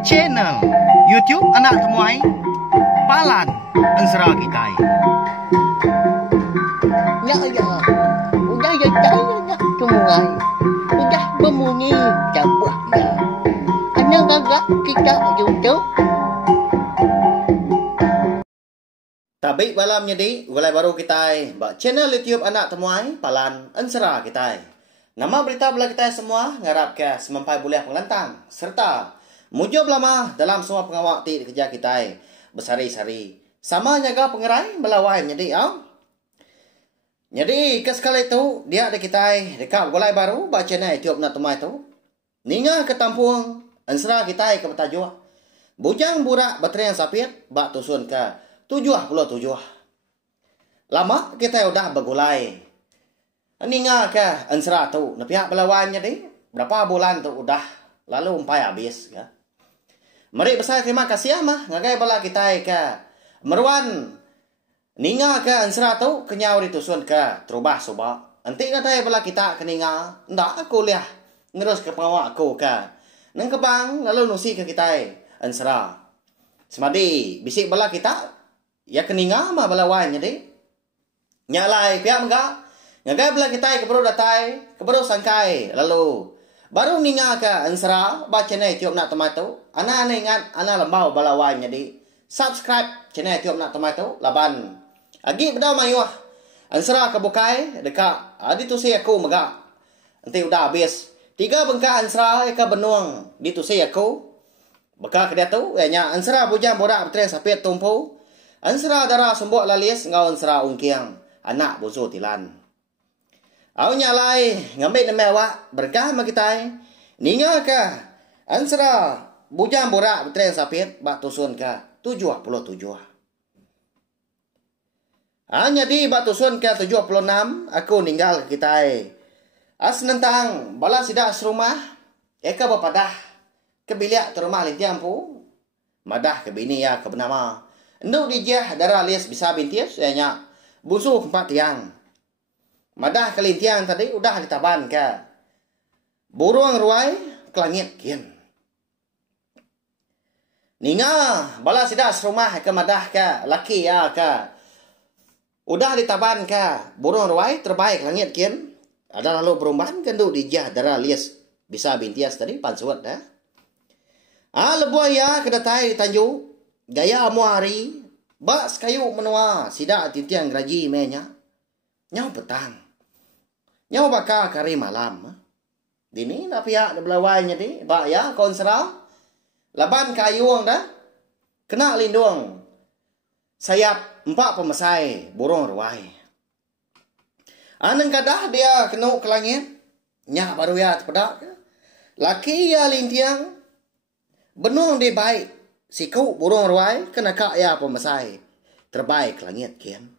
Channel YouTube Anak Temuai Palan Ensera Kitai. Ya, udah ya nak temuai. Udah berbunyi cabutnya. Anak gagak kita YouTube. Tabik balam jadi walai baru kita channel YouTube Anak Temuai Palan Ensera Kitai. Nama berita belah kita semua ngarap ke semampai boleh pengelantang serta mujub lama dalam semua pengawak ti kerja kita bersari-sari sama nyaga pengerai belawai jadi jadi ke sekali itu dia ada kita dekat golai baru baca channel YouTube Anak Temuai itu ninga ke tampung Ensera kita ke Betajua bujang burak baterai yang sapit bak tusun ke 77 lama kita udah bergulai ninga ke Ensera tu na pihak belawai jadi berapa bulan tu udah lalu umpai habis ya. Mari besar terima kasih mah ngagai bala kita ke meruan ninga ke Ensera tu kenyau ditusun ke terubah soba. Anti ngatai bala kita ke ninga ndak aku liah ngerus ke pengawak aku ke nang kebang lalu nusi ke kita Ensera. Semadi bisik bala kita ya ke ninga mah belawai jadi nyalai pihak enggak ngagai bala kita ke baru datai ke baru sangkai lalu baru ninga ke Ensera baca channel YouTube Anak Temuai tu ana ingat ana lembau balawai jadi subscribe channel YouTube Anak Temuai tu laban agi beda mayuah Ensera ke bukai dekat adi tu saya aku maga nanti udah habis 3 bengkak Ensera ke benuang di tu saya aku beka ke dia tu nya Ensera bujang borak betre sapit tumpu Ensera darah sumbok lalis ngau Ensera ungkiang anak busu tilan au nyalai ngambil nama awak berkah ma kita ninga ke Ensera bujang borak betre sapit bak tusun ke 77 hanya di bak tusun ke 76 aku ninggal ke kita as nentang bala sidak serumah eka bapadah ke biliak terumah lintiang pu madah ke bini ya ke bernama enduk dijah darah lias bisa bintias nya busuh 4 tiang madah kelintiang tadi udah ditaban ke burung ruai ke langit kian ninga bala sidak serumah ke madah ke laki ya ke udah ditaban ke burung ruai terbaik langit kian ada lalu berumban kendu dijah darah lias bisa bintias tadi pansuat dah lebuai ya kedatai tanju gaya amuari bak kayu menua sidak tintiang graji menya nyau petang nyau baka kari malam dini na pihak de belawainya di bak ya Ensera laban kayuang dah kena lindung sayap 4 pemesai burung ruai aneng kadah dia kena ke langit nya baru ya tepedak laki ya lintiang benung di baik siku burung ruai kena kak ya pemesai terbaik langit kian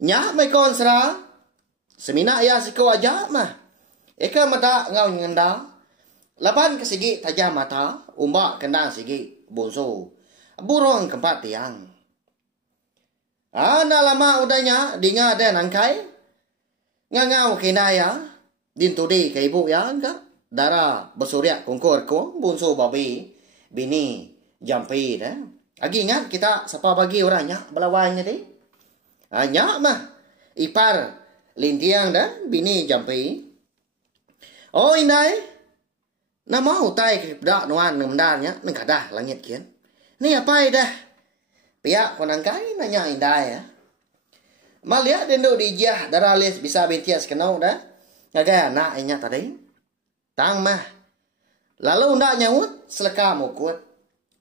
nya mai Ensera semina ya siku aja mah eka mata ngau ngenda laban ke sigi tajam mata umbak kendang sigi bonso burung keempat tiang ana lama udahnya dinga dan angkai ngangau kena ya din tudi ke ibu ya enggak darah bersurya kongkor ko bonso babi bini jampi dah agi ingat kita siapa bagi orangnya belawainya di hanya mah ipar lintiang dah bini jampi oh indai nama utai ke dak nuan nemdarnya nengkadah langit kian ni apa dah pihak konangkai nanya indai ya malia denduk dijah darah lis bisa bintias kenau dah ngagai anaknya tadi tang mah lalu ndak nyaut seleka mukut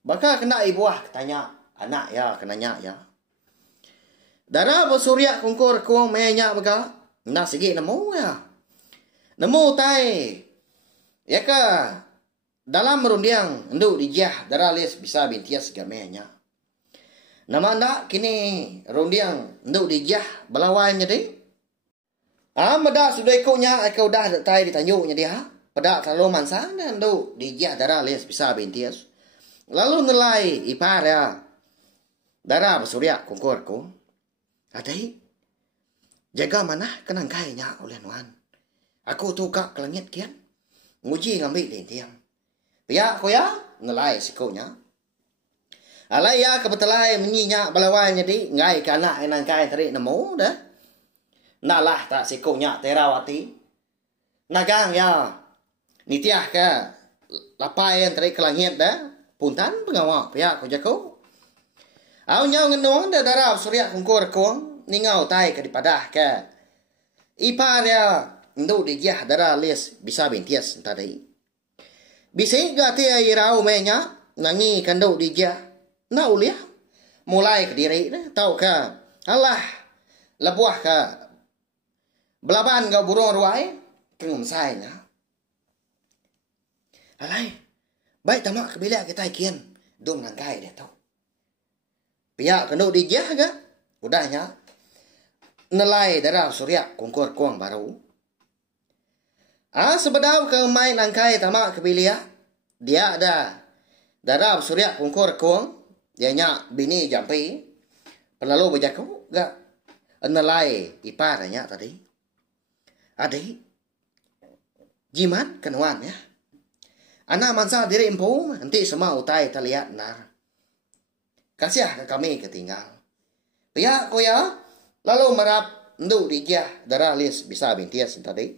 baka kena ibuah tanya anak ya kenanya ya darah bersurya kongkor kuang menya baka nak segi nemu ya nemu tai ya ke dalam merundiang enduk dijah darah lis bisa bintias gamenya nama ndak kini rundiang enduk dijah belawainya di meda sudah ikunya aku dah tai ditanyuknya dia pada terlalu mansang dan enduk dijah darah lis bisa bintias lalu nilai ipar ya darah bersurya kongkorku adai jaga mana kenang kainya oleh nuan aku tukak ke langit kian nguji ngambil lintiang Pihak ko ya ngelai sikonya. Alai ya kebetulan menyinya balawan jadi ngai kana enang kai tadi nemu dah. Nalah tak sikonya terawati. Nagang ya. Nitiah ka lapai yang tadi kelangit dah. Puntan pengawak pihak ko jako. Au nyau ngenong dah darab surya kungkur kuang ningau tai ke dipadah ke. Ipa dia ndu dijah darah les bisa bintias tadi. Bisa gati irau menya nangi kandu dijah. Na uliah mulai ke diri dah tau ka. Allah lebuah ka. Belaban ga burung ruai kengum sainya. Alai baik tamak kebila kita kian dum nangkai dia tau. Pihak kena dijah ke? Udahnya. Nelai darah surya kungkur kuang baru. Sebedau ke main angkai tamak kebilia. Dia ada darah surya kungkur kuang. Dia nyak bini jampi. Penlalu berjaku ke? Nelai iparnya tadi. Adik. Jimat kenuan ya. Anak mansa diri empu. Nanti semua utai terlihat nar. Kasih ke kami ketinggal. Pihak ko ya. Lalu merap. Ndu dijah. Darah lis bisa bintias tadi.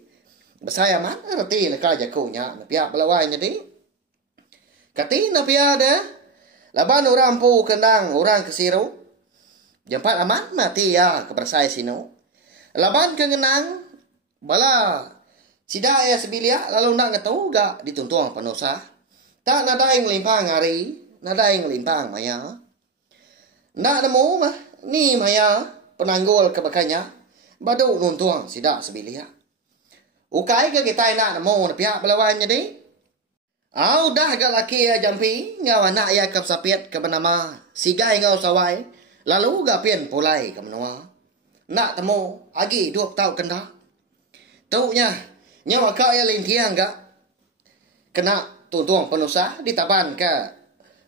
Besaya man. Reti leka jakunya. Pihak belawai jadi. Kati na pihak ada. Laban orang pu kendang. Orang kesiru. Jempat aman. Mati ya. Kebersai sinu. Laban kengenang. Bala. Sida ya sebilia. Lalu nak ngetau gak dituntung penusa. Tak nada yang limpang hari. Nada yang limpang maya. Ndak nemu mah ni maya penanggul kebakanya badu nuntuang sidak sebilia. Ukai ke kita nak nemu pihak belawan jadi. Au dah gak laki ya jampi ngau anak ya kap sapiat ke benama sigai ngau sawai lalu gak pian pulai ke menua. Nak temu agi 2 tahun kena. Tunya nyawa kau ya lintiang gak kena tuntuang penusa ditaban ke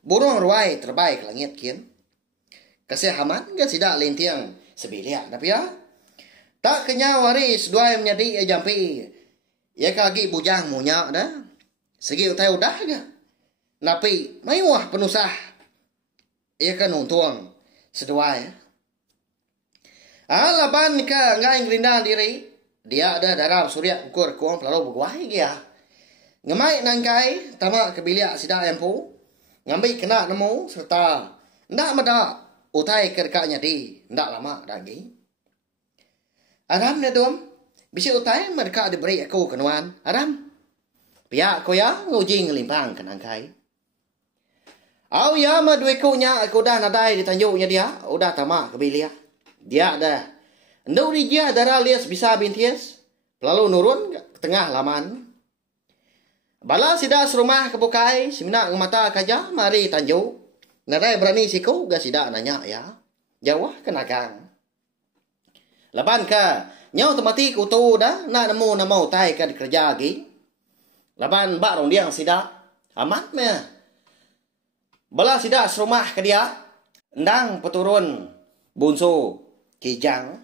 burung ruai terbaik langit kian. Kesehaman kan sidak lintiang sebilia tapi ya tak kenya waris dua yang menjadi ya jampi ya kaki bujang munya dah segi utai udah ga napi maiwah penusah ya kan untuang sedua ya alaban ka ngai ngerindang diri dia ada darah surya ukur kuang pelalu berguai ya ngemai nangkai tamak kebilia sidak empu ngambil kena nemu serta ndak medak utai kerkanya di ndak lama lagi. Aram na dom. Bisa utai mereka diberi aku kenuan. Aram. Pihak ko ya ngujing limpang kenangkai. Au ya ma duit ko nya aku dah nadai ditanjuknya dia. Udah tamak kebilia. Dia ada. Ndau dia darah lias bisa bintias. Lalu nurun ke tengah laman. Bala sida serumah kebukai. Simina ngemata kaja mari tanjuk. Nadai berani siku gak sidak nanya ya. Jawah kenagang. Laban ka. Nyau temati kutu dah. Nak nemu nama utai ka dikerja lagi. Laban bak rong diang sidak. Amat meh. Bala sidak serumah ke dia. Ndang peturun. Bunso. Kijang.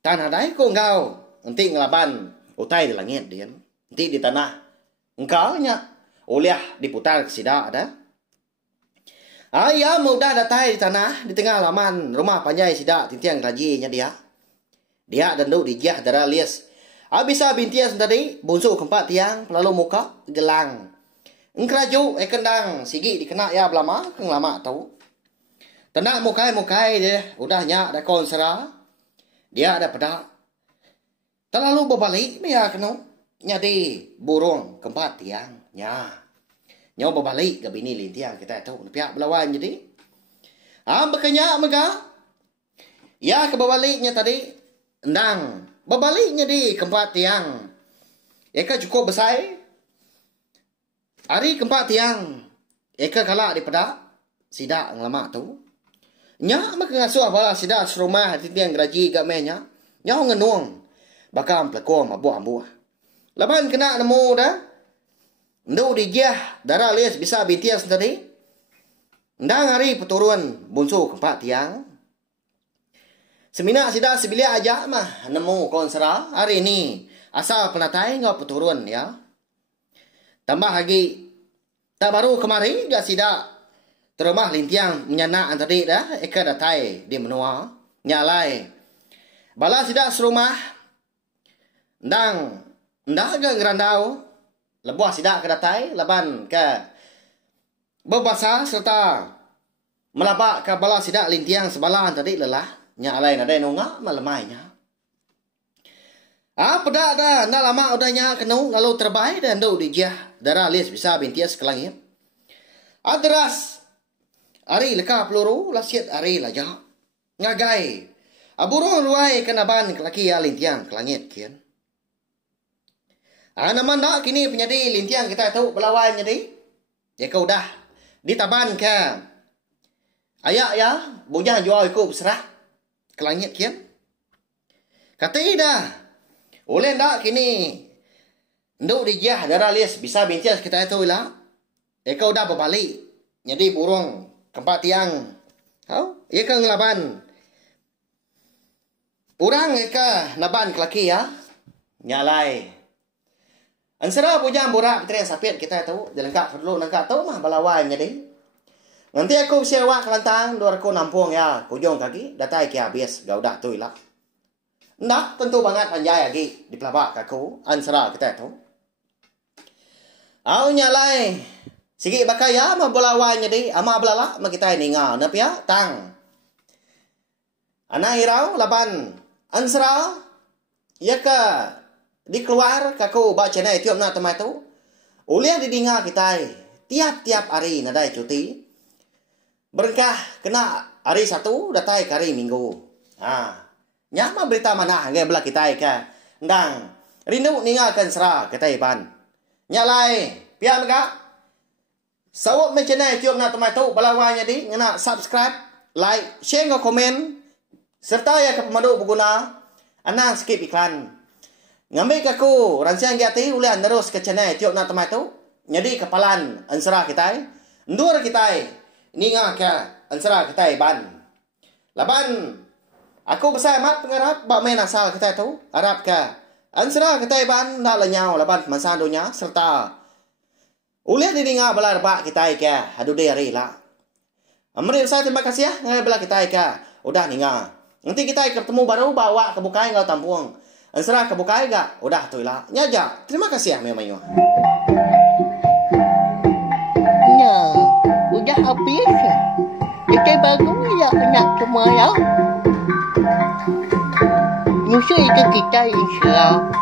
Tanah dai ko engkau. Nanti ngelaban utai di langit dia. Nanti di tanah. Engkau nya. Uliah diputar ke sidak dah. Ayah muda datai di tanah di tengah laman rumah panjai sidak tintiang rajinya dia. Dia dan duk dijah darah lias. Abisa bintias tadi bunsu keempat tiang lalu muka gelang. Engkraju kendang sigi dikena ya belama keng lama tahu. Tenang mukai dia udahnya ada konsera. Dia ada pedak. Terlalu berbalik dia kena nyadi burung keempat tiang nya. Nyawa berbalik ke bini lintiang kita tahu pihak belawan jadi. Bekenya mega. Ya ke berbaliknya tadi. Endang. Berbaliknya di keempat tiang. Eka cukup besar. Hari keempat tiang. Eka kalak di pedak. Sidak ngelama tu. Nya maka ngasuh bala sidak serumah tintiang geraji gamenya. Nyawa ngenuang. Bakam pelakong mabuah-buah. Laban kena nemu dah. Ndu dijah darah lias bisa bintias tadi. Ndang hari peturun bunsu keempat tiang. Semina sidak sebilia aja mah nemu konsera hari ini asal penatai ngau peturun ya. Tambah lagi Tak baru kemari dia sidak terumah lintiang menyana antadi dah eka datai di menua nyalai. Bala sidak serumah ndang ndak ke ngerandau lebuah sidak ke datai laban ke berbasa serta melabak ke bala sidak lintiang sebalah antadi lelah nyalai nada nunga malemainya. Pedak dah, nak lama udahnya kenung lalu terbaik dan do dijah darah lis bisa bintias ke langit. Adras ari leka peluru lasiat ari lajak ngagai. Aburung ruai kenaban kelaki ya lintiang ke langit kian. Naman nak kini penyadi lintiang kita tahu belawan jadi. Ya kau dah ditaban ke ayak ya bujang jual ikut berserah ke langit kian. Kata dah. Oleh ndak kini nduk dijah darah lis bisa bintias kita tahu lah. Eka udah berbalik. Jadi burung kempat tiang. Eka ngelaban. Orang eka naban kelaki ya. Nyalai. Ansara pujang borak kita yang sapit kita tahu. Jelengkak perlu nangkak tahu mah balawan jadi. Nanti aku sewa kelantang luar aku nampung ya. Kujung kaki datai ke habis. Gak udah tu lah. Ndak tentu banget panjai lagi di pelabak kaku ansara kita tu. Nyalai. Sigi bakaya ma belawan jadi ama belala ma kita ninga nap ya tang. Ana hirau laban ansara ya ka dikeluar kaku ba cenai tiop na temai tu. Ulian didinga kita tiap-tiap hari nadai cuti. Berkah kena hari satu datai hari minggu. Nyama berita mana ngai belah kita ka. Ndang rindu ningakan sera kita ban. Nyalai pia mega. Sawat me channel tiop na temai tu balawan jadi ngena subscribe, like, share ngau komen serta ya ke pemandu berguna. Anang skip iklan. Ngambil kaku ransiang giati ulian terus ke channel tiop na temai tu. Jadi kepalan ansara kita. Ndur kita ninga ka ansara kita ban. Laban aku besar amat pengarap bak main asal kita tu Arab ka ansara kita ban nak lenyau laban masa dunia serta uliah didinga belar bak kita ka adu dari lah. Amri saya terima kasih ya ngai bela kita ka udah ninga. Nanti kita ketemu baru bawa ke bukai ngau tampung. Ansara ke bukai gak udah tu lah. Nyaja. Terima kasih ya memang. Nah, udah habis. Kita bagus ya nak semua ya. Nyusul ke kita insya Allah.